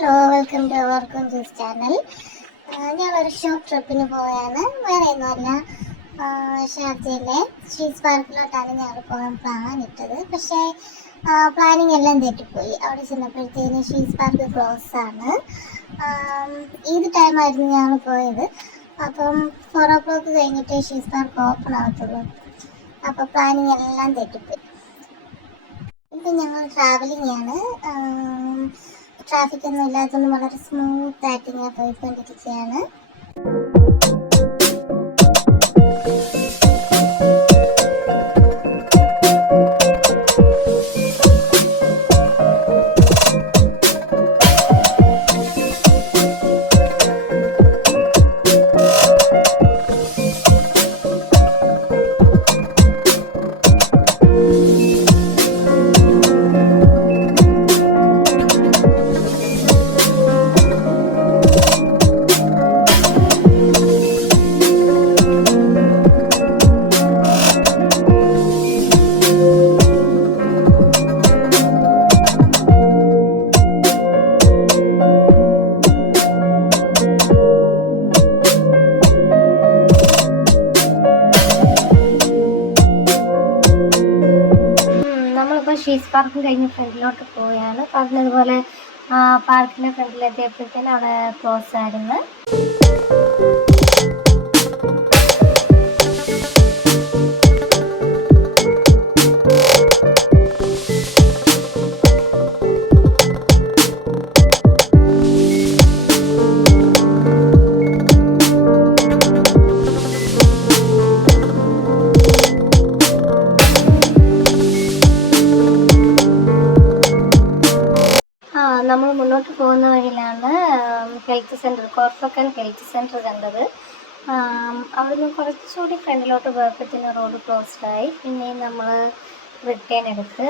Hello, welcome to our Kunjoos channel. ഞങ്ങളൊരു short ട്രിപ്പിന് പോയാണ്. വേറെ ഒന്നുമല്ല, ഷാർജയിലെ ഷീസ് പാർക്കിലോട്ടാണ് ഞങ്ങൾ പോകാൻ പ്ലാൻ ഇട്ടത്. പക്ഷേ പ്ലാനിങ് എല്ലാം തെറ്റിപ്പോയി. അവിടെ ചെന്നപ്പോഴത്തേന് ഷീസ് പാർക്ക് ക്ലോസ് ആണ്. ഈദ് ടൈമായിരുന്നു ഞങ്ങൾ പോയത്. അപ്പം 4 o'clock കഴിഞ്ഞിട്ട് ഷീസ് പാർക്ക് ഓപ്പൺ ആകത്തുള്ളൂ. അപ്പോൾ പ്ലാനിങ് എല്ലാം തെറ്റിപ്പോയി. ഇപ്പം ഞങ്ങൾ ട്രാവലിംഗ് ആണ്. ട്രാഫിക് ഒന്നും ഇല്ലാത്തതുകൊണ്ട് വളരെ സ്മൂത്ത് ആയിട്ട് ഇങ്ങനെ പോയിക്കൊണ്ടിരിക്കുകയാണ്. ഷീസ് പാർക്കും കഴിഞ്ഞ് ഫ്രണ്ടിലോട്ട് പോവുകയാണ്. പറഞ്ഞതുപോലെ പാർക്കിൻ്റെ ഫ്രണ്ടിലെത്തിയപ്പോഴത്തേനും അവിടെ ക്ലോസ് ആയിരുന്നു. നമ്മൾ മുന്നോട്ട് പോകുന്ന വഴിയിലാണ് ഹെൽത്ത് സെൻറ്റർ, കോർഫക്കൻ ഹെൽത്ത് സെൻറ്റർ കണ്ടത്. അവിടുന്ന് കുറച്ചുകൂടി ഫ്രണ്ടിലോട്ട് പോയപ്പോഴത്തേന് റോഡ് ക്ലോസ്ഡായി. പിന്നെയും നമ്മൾ റിട്ടേൺ എടുത്ത്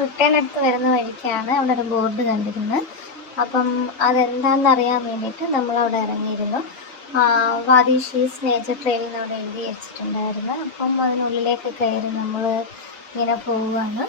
റിട്ടേൺ എടുത്ത് വരുന്ന വഴിക്കാണ് അവിടെ ഒരു ബോർഡ് കണ്ടിരുന്നത്. അപ്പം അതെന്താണെന്ന് അറിയാൻ വേണ്ടിയിട്ട് നമ്മളവിടെ ഇറങ്ങിയിരുന്നു. വാദി ഷീസ് നേച്ചർ ട്രെയിൽ അവിടെ എഴുതി വെച്ചിട്ടുണ്ടായിരുന്നു. അപ്പം അതിനുള്ളിലേക്ക് കയറി നമ്മൾ ഇങ്ങനെ പോവുകയാണ്.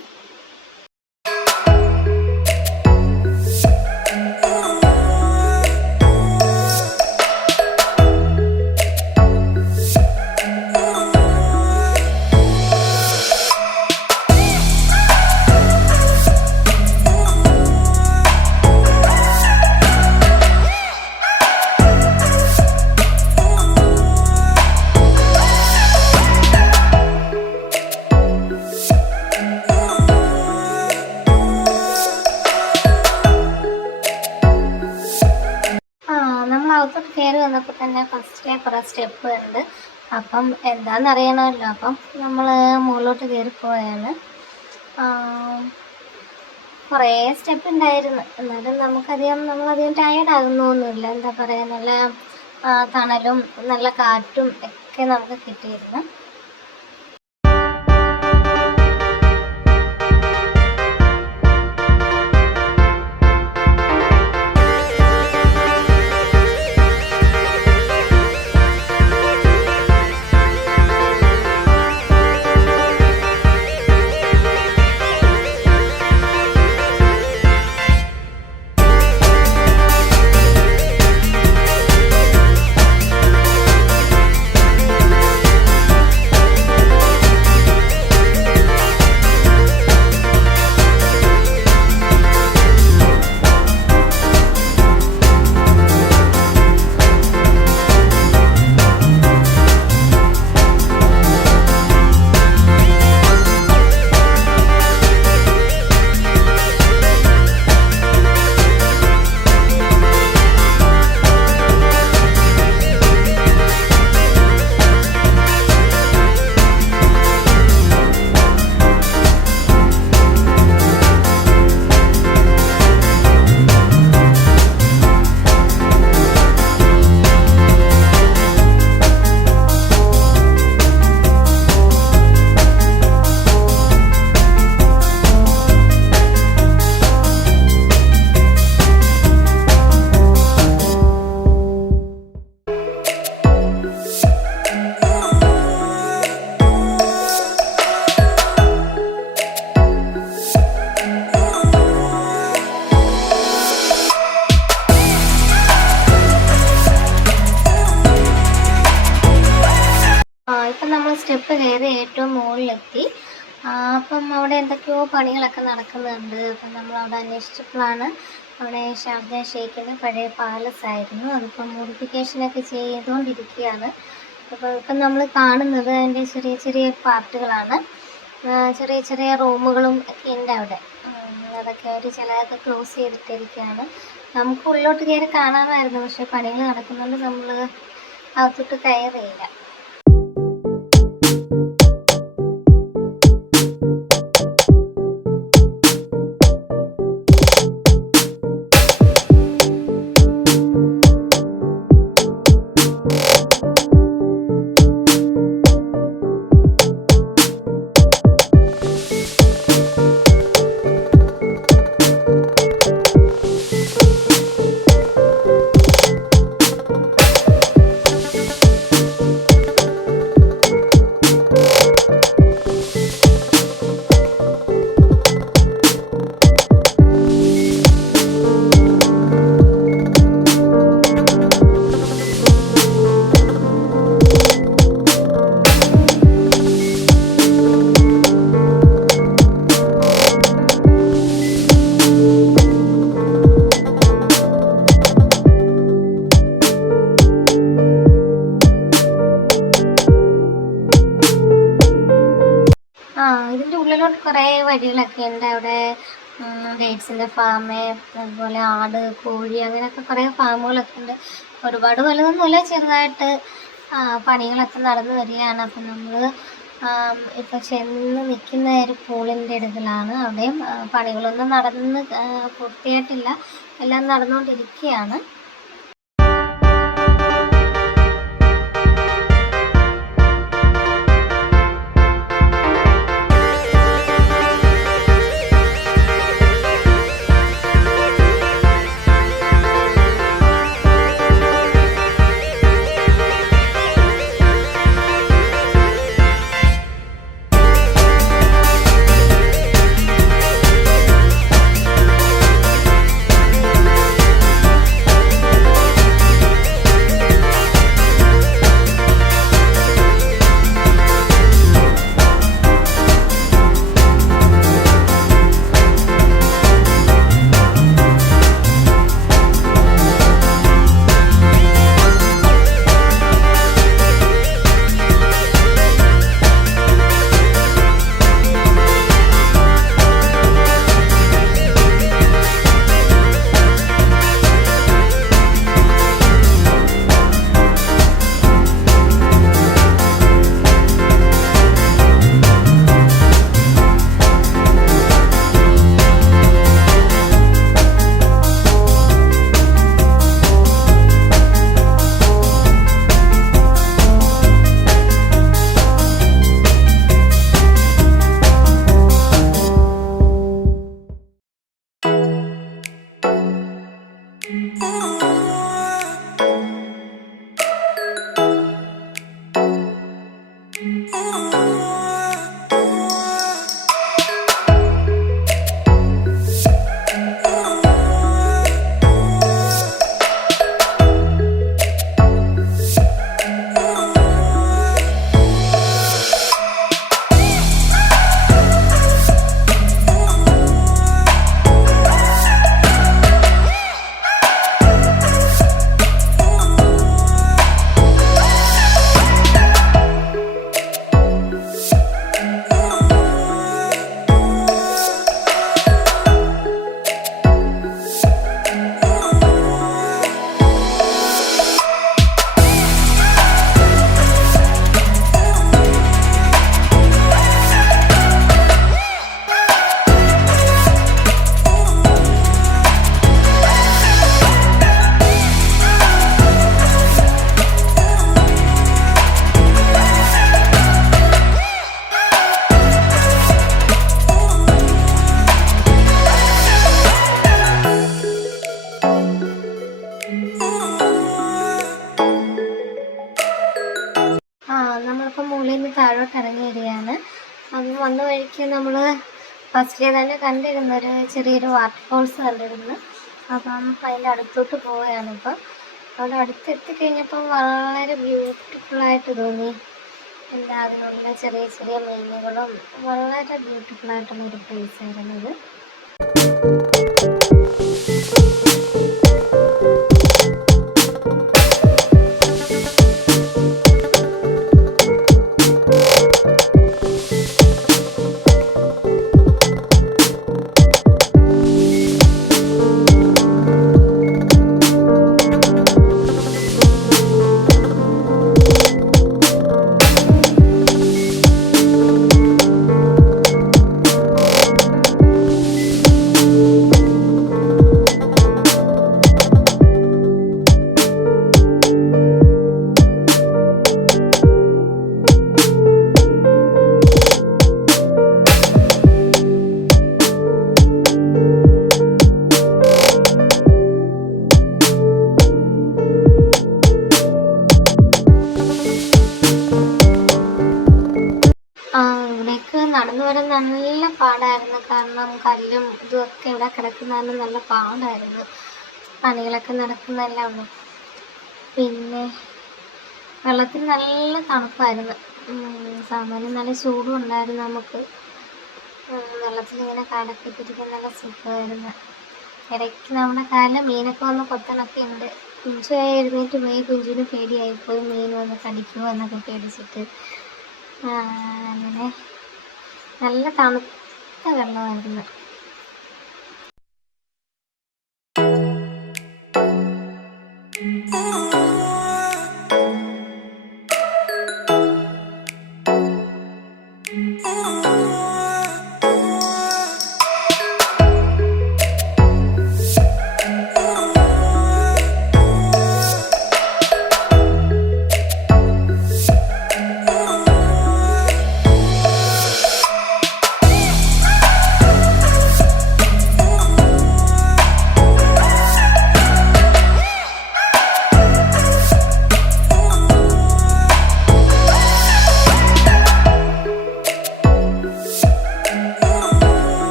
അകത്തോട്ട് കയറി വന്നപ്പോൾ തന്നെ ഫസ്റ്റിലെ കുറേ സ്റ്റെപ്പ് ഉണ്ട്. അപ്പം എന്താണെന്ന് അറിയണമല്ലോ. അപ്പം നമ്മൾ മുകളിലോട്ട് കയറി പോയാണ്. കുറേ സ്റ്റെപ്പ് ഉണ്ടായിരുന്നു. എന്നാലും നമ്മളധികം ടയേർഡ് ആകുന്നൊന്നുമില്ല. എന്താ പറയുക, നല്ല തണലും നല്ല കാറ്റും ഒക്കെ നമുക്ക് കിട്ടിയിരുന്നു. കയറി ഏറ്റവും മുകളിലെത്തി. അപ്പം അവിടെ എന്തൊക്കെയോ പണികളൊക്കെ നടക്കുന്നുണ്ട്. അപ്പം നമ്മൾ അവിടെ അന്വേഷിച്ചപ്പോഴാണ് അവിടെ ഷാർജ ഷെയ്ഖിൻ്റെ പഴയ പാലസ് ആയിരുന്നു. അതിപ്പം മോഡിഫിക്കേഷനൊക്കെ ചെയ്തുകൊണ്ടിരിക്കുകയാണ്. അപ്പോൾ ഇപ്പം നമ്മൾ കാണുന്നത് അതിൻ്റെ ചെറിയ ചെറിയ പാർട്ടുകളാണ്. ചെറിയ ചെറിയ റൂമുകളും ഒക്കെ ഉണ്ട് അവിടെ. അതൊക്കെ അവർ ചിലതൊക്കെ ക്ലോസ് ചെയ്തിട്ടിരിക്കുകയാണ്. നമുക്ക് ഉള്ളിലോട്ട് കയറി കാണാമായിരുന്നു, പക്ഷേ പണികൾ നടക്കുന്നുണ്ട്, നമ്മൾ അകത്തോട്ട് കയറിയില്ല. ഇതിൻ്റെ ഉള്ളിലോട്ട് കുറേ വഴികളൊക്കെ ഉണ്ട്. അവിടെ ഡേറ്റ്സിൻ്റെ ഫാം, അതുപോലെ ആട്, കോഴി, അങ്ങനെയൊക്കെ കുറേ ഫാമുകളൊക്കെ ഉണ്ട്. ഒരുപാട് വലുതൊന്നുമില്ല, ചെറുതായിട്ട് പണികളൊക്കെ നടന്നു വരികയാണ്. അപ്പം നമ്മൾ ഇപ്പോൾ ചെന്ന് നിൽക്കുന്ന ഒരു പൂളിൻ്റെ അടുക്കലാണ്. അവിടെയും പണികളൊന്നും പൂർത്തിയായിട്ടില്ല, എല്ലാം നടന്നുകൊണ്ടിരിക്കുകയാണ്. താഴോട്ട് ഇറങ്ങി വരികയാണ്. അപ്പം വന്ന വഴിക്ക് നമ്മൾ ഫസ്റ്റിലെ തന്നെ കണ്ടിരുന്ന ഒരു ചെറിയൊരു വാട്ടർഫോൾസ് കണ്ടിരുന്നു. അപ്പം അതിൻ്റെ അടുത്തോട്ട് പോവുകയാണ്. ഇപ്പം അവിടെ അടുത്തെത്തിക്കഴിഞ്ഞപ്പം വളരെ ബ്യൂട്ടിഫുള്ളായിട്ട് തോന്നി. എന്താ അതിനുള്ള ചെറിയ ചെറിയ മീനുകളും വളരെ ബ്യൂട്ടിഫുൾ ആയിട്ടുള്ള ഒരു പ്ലേസ് ആയിരുന്നത്. ഇവിടേക്ക് നടന്നു വരാൻ നല്ല പാടായിരുന്നു. കാരണം കല്ലും ഇതുമൊക്കെ ഇവിടെ കിടക്കുന്നതാണ്, നല്ല പാടായിരുന്നു. പണികളൊക്കെ നടക്കുന്നതല്ലേ ഉള്ളൂ. പിന്നെ വെള്ളത്തിന് നല്ല തണുപ്പായിരുന്നു. സാമാന്യം നല്ല ചൂടും ഉണ്ടായിരുന്നു. നമുക്ക് വെള്ളത്തിലിങ്ങനെ കാലൊക്കെയിട്ടിരിക്കാൻ നല്ല സുഖമായിരുന്നു. ഇടയ്ക്ക് നമ്മുടെ കാലിൽ മീനൊക്കെ വന്ന് കൊത്തണൊക്കെ ഉണ്ട്. കുഞ്ചു എഴുന്നേറ്റ് പോയി. കുഞ്ചുവിന് പേടിയായിപ്പോയി മീൻ വന്ന് കടിക്കുമോ എന്നൊക്കെ പേടിച്ചിട്ട്. അങ്ങനെ നല്ല തണുത്ത വെള്ളമായിരുന്നു.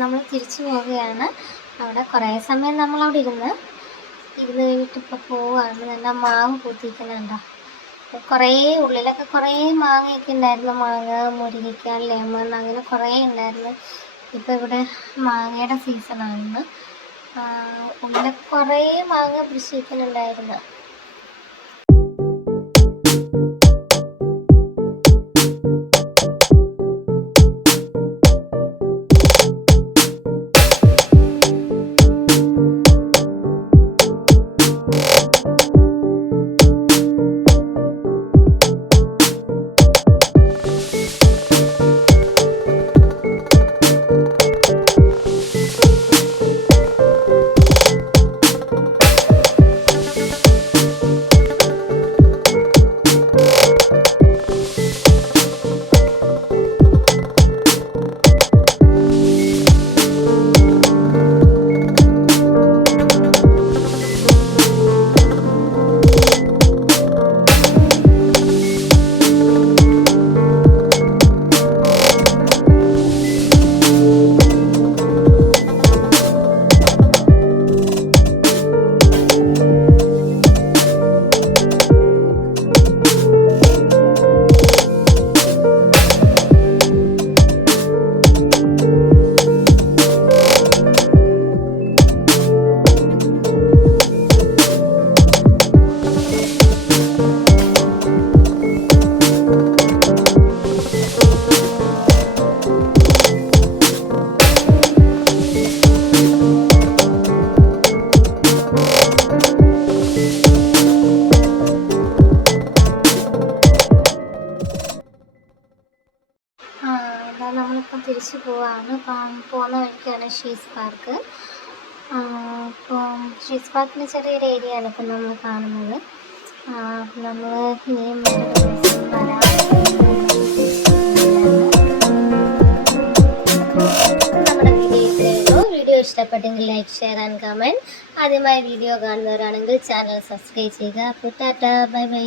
നമ്മൾ തിരിച്ചു പോവുകയാണ്. അവിടെ കുറേ സമയം നമ്മളവിടെ ഇരുന്ന് കഴിഞ്ഞിട്ട് ഇപ്പോൾ പോവുകയാണ്. നല്ല മാവ് പൂത്തിരിക്കുന്നുണ്ടോ. കുറേ ഉള്ളിലൊക്കെ കുറേ മാങ്ങയൊക്കെ ഉണ്ടായിരുന്നു. മാങ്ങ, മുരിങ്ങയ്ക്ക, ലെമൺ, അങ്ങനെ കുറേ ഉണ്ടായിരുന്നു. ഇപ്പോൾ ഇവിടെ മാങ്ങയുടെ സീസണാണ്. ഉള്ളിലൊക്കെ കുറേ മാങ്ങ പിടിച്ചിരിക്കുന്നുണ്ടായിരുന്നു. നമ്മളിപ്പം തിരിച്ചു പോവാണ്. പോകുന്ന വഴിക്കാണ് ഷീസ് പാർക്ക്. ഇപ്പം ഷീസ് പാർക്കിന് ചെറിയൊരു ഏരിയ ആണ് ഇപ്പം നമ്മൾ കാണുന്നത്. നമ്മൾ ഇനിയും നമ്മുടെ വീഡിയോ ഇഷ്ടപ്പെട്ടെങ്കിൽ ലൈക്ക്, ഷെയർ ആൻഡ് കമൻറ്റ്. ആദ്യമായി വീഡിയോ കാണുന്നവരാണെങ്കിൽ ചാനൽ സബ്സ്ക്രൈബ് ചെയ്യുക. അപ്പോൾ ടാറ്റാ, ബൈ ബൈ.